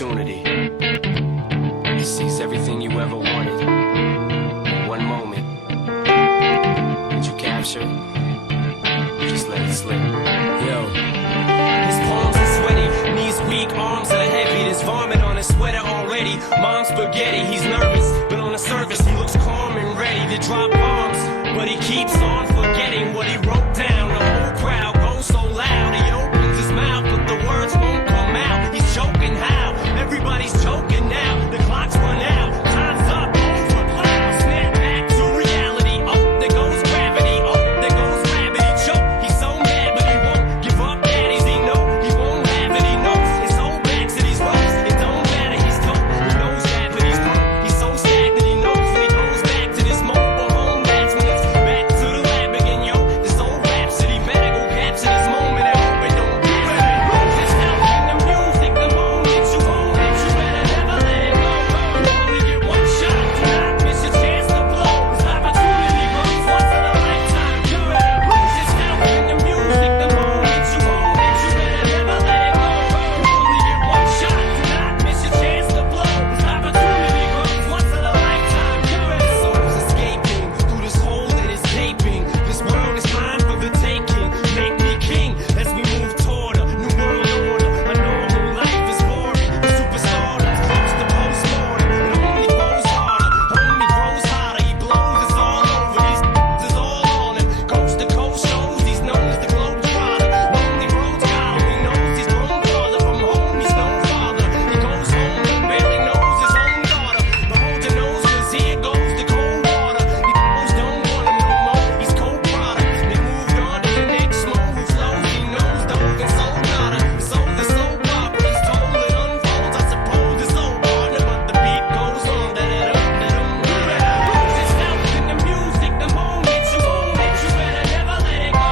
opportunity. It sees everything you ever wanted in one moment. Did you capture it? Just let it slip. Yo. His palms are sweaty, knees weak, arms are heavy. There's vomit on his sweater already. Mom's spaghetti, he's nervous, but on the surface he looks calm and ready to drop bombs. But he keeps on forgetting what he wrote down. The whole crowd goes so loud, he opens his mouth, but the words won't come out. He's choking how? Everybody's choking now. The clock's run out, time's up, over, loud. Snap back to reality. Oh, there goes gravity. Oh, there goes rabbit. He choke. He's so mad, but he won't give up. Daddies, he know he won't have it. He knows his whole back to these ropes. It don't matter. He's tough. He knows that, but he's broke. He's so stagnant. He knows when he goes back to this mobile home. That's when it's back to the lab again, yo. This old rhapsody better go capture this moment. I hope it don't get better. Just out in the music, the moment you own it, you better never let it go. You only get one shot. Do not miss your chance to blow. This opportunity comes once in a lifetime. You better just out in the music, the moment you own it, you better never let it go. You only get one shot. Do not miss your chance to blow. This opportunity comes once in a lifetime. You better. Souls escaping through this hole that is gaping. This world is mine for the taking. Make me king as we move toward a new world order. A normal life is boring. The superstardom close to postmortem. It only grows harder. Homie grows hotter. He blows. It's all over. These is all on him. Coast to coast shows. He's known as the globe trotter. Lonely roads God. He knows he's grown farther from home. He's no father. He goes home and barely knows his own daughter. But hold your nose, 'cause here goes the cold water. He knows don't want him no more. He's cold product. They moved on to the next mo who flows. He knows the hope and soul nada. He sold the soap opera. He's told it unfolds. I suppose it's so partner, but the beat goes on. Just out in the music, the moment you own it, you better never let it go.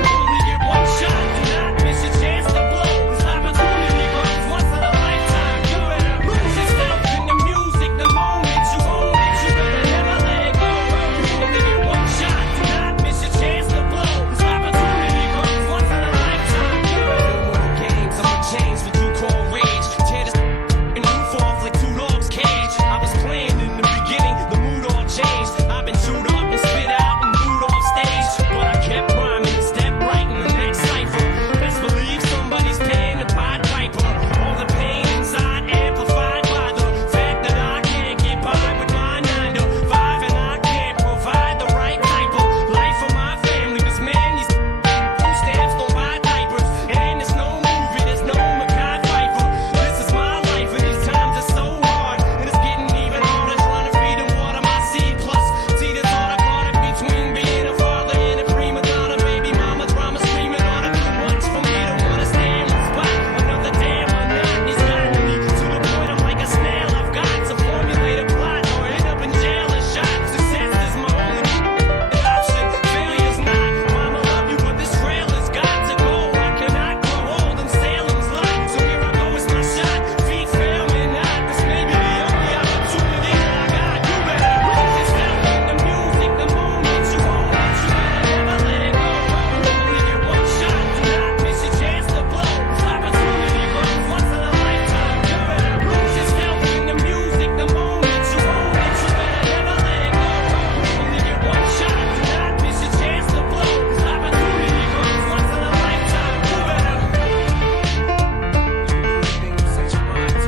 You only get one shot. Do not miss your chance to blow. This opportunity comes once in a lifetime. You better just out in the music, the moment you own it, you better never let it go. You only get one shot. Do not miss your chance to blow. This opportunity comes once in a lifetime. You better. No more games, I'ma change what you call rage. Tear this and roof off like two dogs' cage. I was playing in the beginning, the mood all changed. I've been chewed up and spit out and booed off stage, but I kept rhyming and stepped right in the next cipher. Best believe somebody's paying the Pied Piper. All the pain inside amplified by the fact that I can't get by with my 9 to 5, and I can't provide the right type of life for my family. 'Cause man, these food stamps don't buy diapers, and there's no movie, there's no Mackay Pfeiffer. This is my life, and these times are so hard, and it's getting even harder trying to feed and water my seed. Plus, see, there's all I caught it between being a father and a prima donna. Baby mama drama screaming on it too much for me to wanna stay in one spot. Another damn monotony's gotten me to the point I'm like a snail. I've got to formulate a plot or end up in jail and shot. Success is my only option. Failure's not. Mama love you, but this trail has got to go. I cannot grow old in Salem's lot. So here I go, it's my shot. Feet fail me not. This may be the only opportunity that I got. You better just out in the music, the moment you own it, you better never let it go. You only get one shot. Do not miss your chance to blow. This opportunity comes once in a lifetime. You better just out in the music, the moment you own it, you better never let it go. You only get one shot. Do not miss your chance to blow. This opportunity comes once in a lifetime. You better. Such a mind.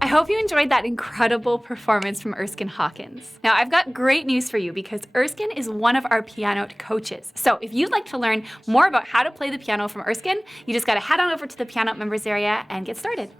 I hope you enjoyed that incredible performance from Erskine Hawkins. Now, I've got great news for you because Erskine is one of our Pianote coaches. So if you'd like to learn more about how to play the piano from Erskine, you just gotta head on over to the Pianote members area and get started.